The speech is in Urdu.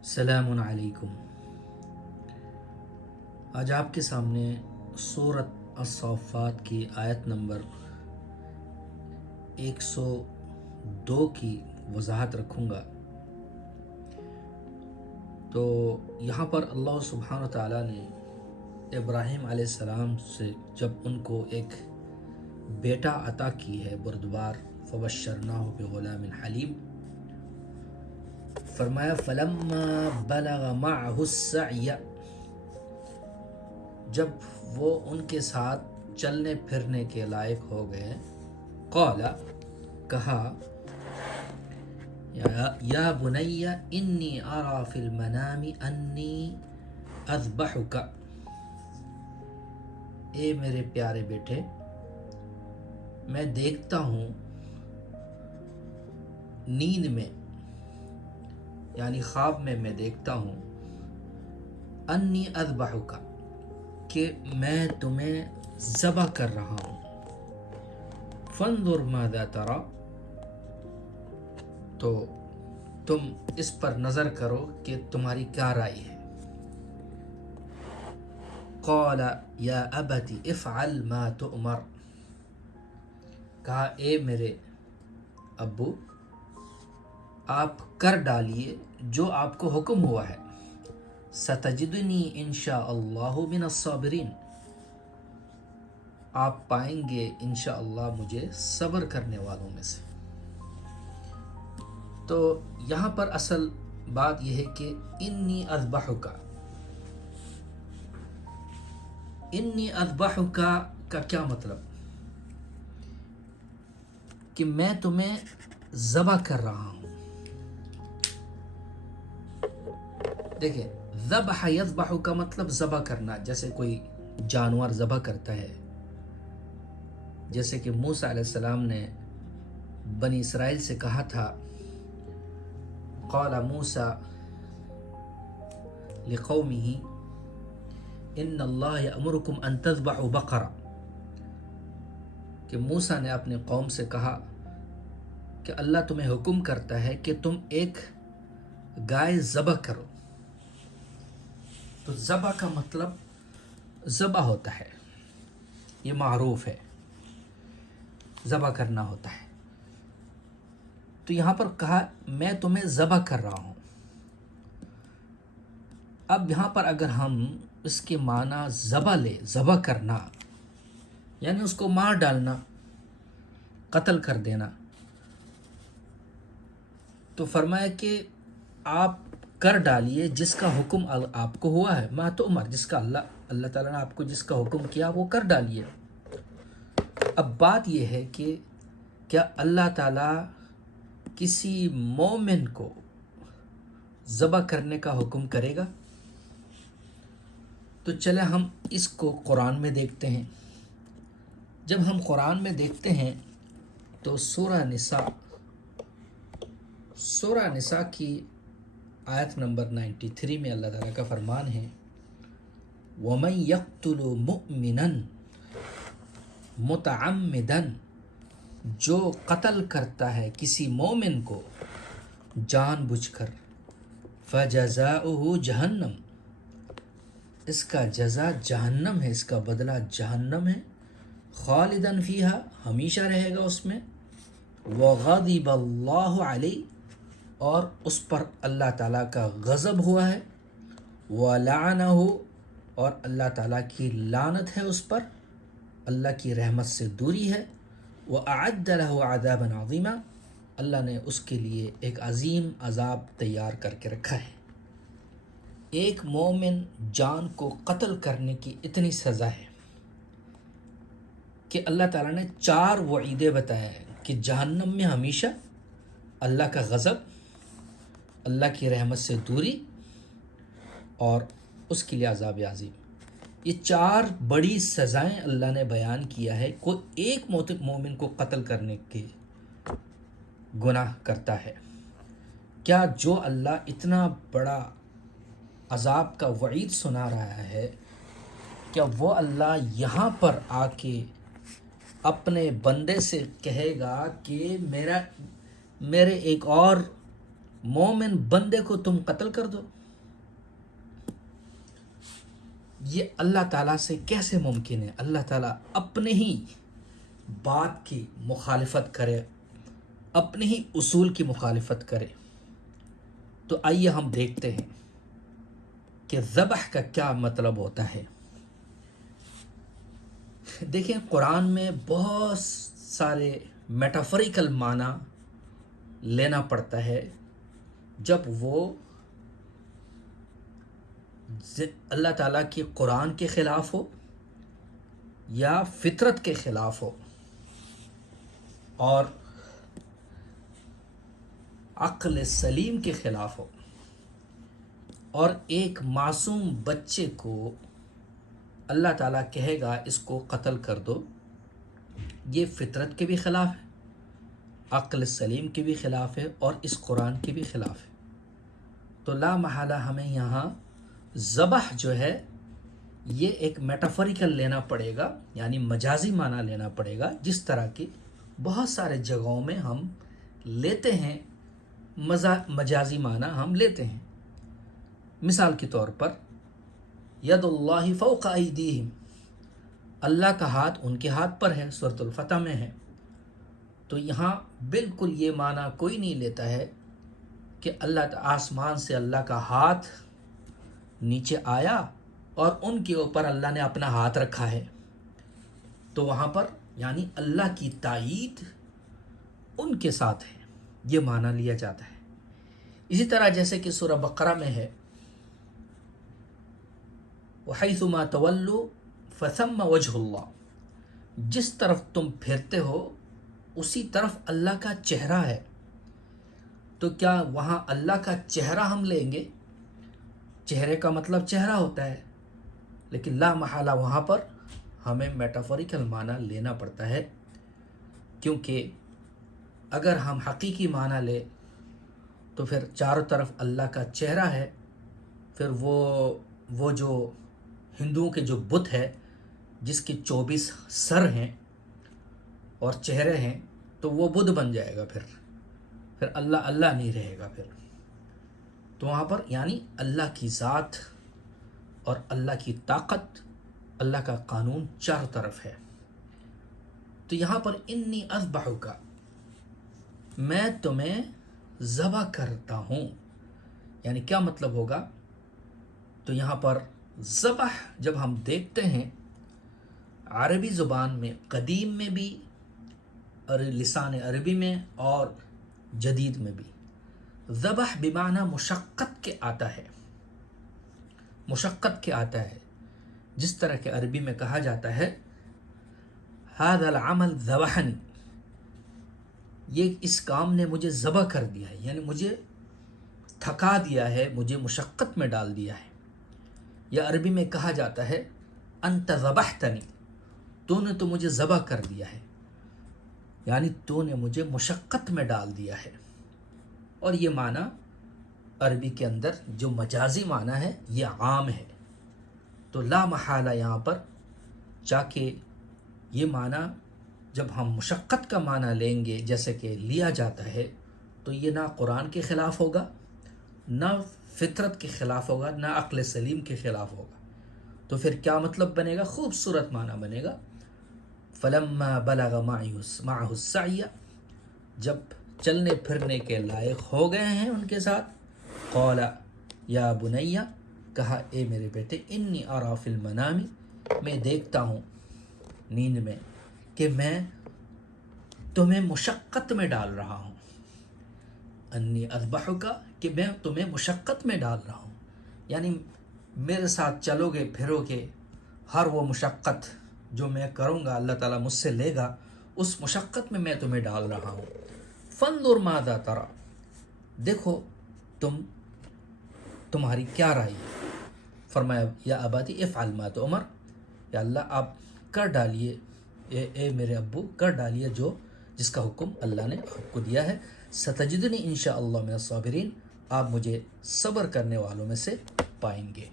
السلام علیکم۔ آج آپ کے سامنے سورۃ الصافات کی آیت نمبر 102 کی وضاحت رکھوں گا۔ تو یہاں پر اللہ سبحانہ تعالیٰ نے ابراہیم علیہ السلام سے جب ان کو ایک بیٹا عطا کی ہے بردبار، فبشرناہ بغلام حلیم، فرمایا فلما بلغ معہ السعی، جب وہ ان کے ساتھ چلنے پھرنے کے لائق ہو گئے، قال، کہا، یا بنی انی ارى فی المنام انی اذبحک، اے میرے پیارے بیٹے، میں دیکھتا ہوں نیند میں، یعنی خواب میں دیکھتا ہوں، انی اذبحک، کہ میں تمہیں ذبح کر رہا ہوں، فانظر ماذا تری، تو تم اس پر نظر کرو کہ تمہاری کیا رائے ہے۔ قال یا ابت افعل ما تؤمر، کہا اے میرے ابو، آپ کر ڈالیے جو آپ کو حکم ہوا ہے، ستجدنی انشاء اللہ من الصابرین، آپ پائیں گے انشاءاللہ مجھے صبر کرنے والوں میں سے۔ تو یہاں پر اصل بات یہ ہے کہ انی اذبحک، انی اذبحک کا کیا مطلب، کہ میں تمہیں ذبح کر رہا ہوں۔ دیکھیں، ذبح یذبح کا مطلب ذبح کرنا، جیسے کوئی جانور ذبح کرتا ہے، جیسے کہ موسیٰ علیہ السلام نے بنی اسرائیل سے کہا تھا، قال موسیٰ لقومہ ان اللہ یأمرکم ان تذبحوا بقرہ، کہ موسیٰ نے اپنے قوم سے کہا کہ اللہ تمہیں حکم کرتا ہے کہ تم ایک گائے ذبح کرو۔ تو ذبح کا مطلب ذبح ہوتا ہے، یہ معروف ہے، ذبح کرنا ہوتا ہے۔ تو یہاں پر کہا میں تمہیں ذبح کر رہا ہوں۔ اب یہاں پر اگر ہم اس کے معنی ذبح لے، ذبح کرنا یعنی اس کو مار ڈالنا، قتل کر دینا، تو فرمایا کہ آپ کر ڈالیے جس کا حکم آپ کو ہوا ہے، ما تؤمر، جس کا اللہ تعالیٰ نے آپ کو جس کا حکم کیا وہ کر ڈالیے۔ اب بات یہ ہے کہ کیا اللہ تعالیٰ کسی مومن کو ذبح کرنے کا حکم کرے گا؟ تو چلے ہم اس کو قرآن میں دیکھتے ہیں۔ جب ہم قرآن میں دیکھتے ہیں تو سورہ نساء کی آیت نمبر 93 میں اللہ تعالیٰ کا فرمان ہے، وَمَن يَقْتُلُ مُؤْمِنًا مُتَعَمِّدًا، جو قتل کرتا ہے کسی مومن کو جان بوجھ کر، فَجَزَاؤُهُ جہنم، اس کا جزا جہنم ہے، اس کا بدلہ جہنم ہے، خالداً فیہا، ہمیشہ رہے گا اس میں، وَغَضِبَ اللَّهُ عَلَيْهِ، اور اس پر اللہ تعالیٰ کا غضب ہوا ہے، وَلَعَنَهُ، اور اللہ تعالیٰ کی لعنت ہے اس پر، اللہ کی رحمت سے دوری ہے، وَأَعَدَّ لَهُ عَذَابًا عَظِيمًا، اللہ نے اس کے لیے ایک عظیم عذاب تیار کر کے رکھا ہے۔ ایک مومن جان کو قتل کرنے کی اتنی سزا ہے کہ اللہ تعالیٰ نے 4 وعیدیں بتایا ہے کہ جہنم میں ہمیشہ، اللہ کا غضب، اللہ کی رحمت سے دوری، اور اس کے لیے عذاب عظیم۔ یہ 4 بڑی سزائیں اللہ نے بیان کیا ہے۔ کوئی ایک مومن کو قتل کرنے کے گناہ کرتا ہے، کیا جو اللہ اتنا بڑا عذاب کا وعید سنا رہا ہے، کیا وہ اللہ یہاں پر آ کے اپنے بندے سے کہے گا کہ میرے ایک اور مومن بندے کو تم قتل کر دو. یہ اللہ تعالیٰ سے کیسے ممکن ہے؟ اللہ تعالیٰ اپنے ہی بات کی مخالفت کرے، اپنے ہی اصول کی مخالفت کرے. تو آئیے ہم دیکھتے ہیں کہ ذبح کا کیا مطلب ہوتا ہے. دیکھیں قرآن میں بہت سارے میٹافریکل معنی لینا پڑتا ہے جب وہ اللہ تعالیٰ کی قرآن کے خلاف ہو یا فطرت کے خلاف ہو اور عقل سلیم کے خلاف ہو. اور ایک معصوم بچے کو اللہ تعالیٰ کہے گا اس کو قتل کر دو، یہ فطرت کے بھی خلاف ہے، عقل سلیم کے بھی خلاف ہے اور اس قرآن کے بھی خلاف ہے. تو لا محالہ ہمیں یہاں ذبح جو ہے یہ ایک میٹافریکل لینا پڑے گا، یعنی مجازی معنی لینا پڑے گا، جس طرح کی بہت سارے جگہوں میں ہم لیتے ہیں مجازی معنی ہم لیتے ہیں. مثال کے طور پر ید اللہ فوق ایدیہم، اللہ کا ہاتھ ان کے ہاتھ پر ہے، سورۃ الفتح میں ہے. تو یہاں بالکل یہ معنی کوئی نہیں لیتا ہے کہ اللہ آسمان سے اللہ کا ہاتھ نیچے آیا اور ان کے اوپر اللہ نے اپنا ہاتھ رکھا ہے. تو وہاں پر یعنی اللہ کی تائید ان کے ساتھ ہے، یہ معنی لیا جاتا ہے. اسی طرح جیسے کہ سورہ بقرہ میں ہے وَحَيْثُمَا تَوَلُّوا فَثَمَّ وَجْهُ اللَّهِ، جس طرف تم پھرتے ہو اسی طرف اللہ کا چہرہ ہے. تو کیا وہاں اللہ کا چہرہ ہم لیں گے؟ چہرے کا مطلب چہرہ ہوتا ہے، لیکن لا محالہ وہاں پر ہمیں میٹافوریکل معنی لینا پڑتا ہے، کیونکہ اگر ہم حقیقی معنی لے تو پھر چاروں طرف اللہ کا چہرہ ہے. پھر وہ جو ہندوؤں کے جو بت ہے جس کے 24 سر ہیں اور چہرے ہیں، تو وہ بدھ بن جائے گا. پھر اللہ نہیں رہے گا. پھر تو وہاں پر یعنی اللہ کی ذات اور اللہ کی طاقت، اللہ کا قانون چاروں طرف ہے. تو یہاں پر انی اذبحک، میں تمہیں ذبح کرتا ہوں، یعنی کیا مطلب ہوگا؟ تو یہاں پر ذبح جب ہم دیکھتے ہیں عربی زبان میں، قدیم میں بھی اور لسان عربی میں اور جدید میں بھی، ذبح بمعنی مشقت کے آتا ہے. مشقت کے آتا ہے، جس طرح کہ عربی میں کہا جاتا ہے هذا العمل ذبحنی، یہ اس کام نے مجھے ذبح کر دیا ہے، یعنی مجھے تھکا دیا ہے، مجھے مشقت میں ڈال دیا ہے. یا عربی میں کہا جاتا ہے انت ذبحتنی، تو نے تو مجھے ذبح کر دیا ہے، یعنی تو نے مجھے مشقت میں ڈال دیا ہے. اور یہ معنی عربی کے اندر جو مجازی معنی ہے یہ عام ہے. تو لا محالہ یہاں پر چاکہ یہ معنی جب ہم مشقت کا معنی لیں گے جیسے کہ لیا جاتا ہے، تو یہ نہ قرآن کے خلاف ہوگا، نہ فطرت کے خلاف ہوگا، نہ عقل سلیم کے خلاف ہوگا. تو پھر کیا مطلب بنے گا؟ خوبصورت معنی بنے گا فَلَمَّا بَلَغَ مَعَهُ السَّعْيَ، جب چلنے پھرنے کے لائق ہو گئے ہیں ان کے ساتھ، قَالَ يَا بُنَيَّ، کہا اے میرے بیٹے، انی اَرَى فِي الْمَنَامِ، میں دیکھتا ہوں نیند میں کہ میں تمہیں مشقت میں ڈال رہا ہوں. انی اذبحک، کہ میں تمہیں مشقت میں ڈال رہا ہوں، یعنی میرے ساتھ چلو گے پھرو گے، ہر وہ مشقت جو میں کروں گا اللہ تعالیٰ مجھ سے لے گا، اس مشقت میں تمہیں ڈال رہا ہوں. فانظر ماذا تری، دیکھو تمہاری کیا رائے ہے. فرمایا یا اباتی افعل ما تؤمر، یا اللہ آپ کر ڈالیے، اے میرے ابو کر ڈالیے جس کا حکم اللہ نے آپ کو دیا ہے. ستجدنی انشاءاللہ من الصابرین، آپ مجھے صبر کرنے والوں میں سے پائیں گے.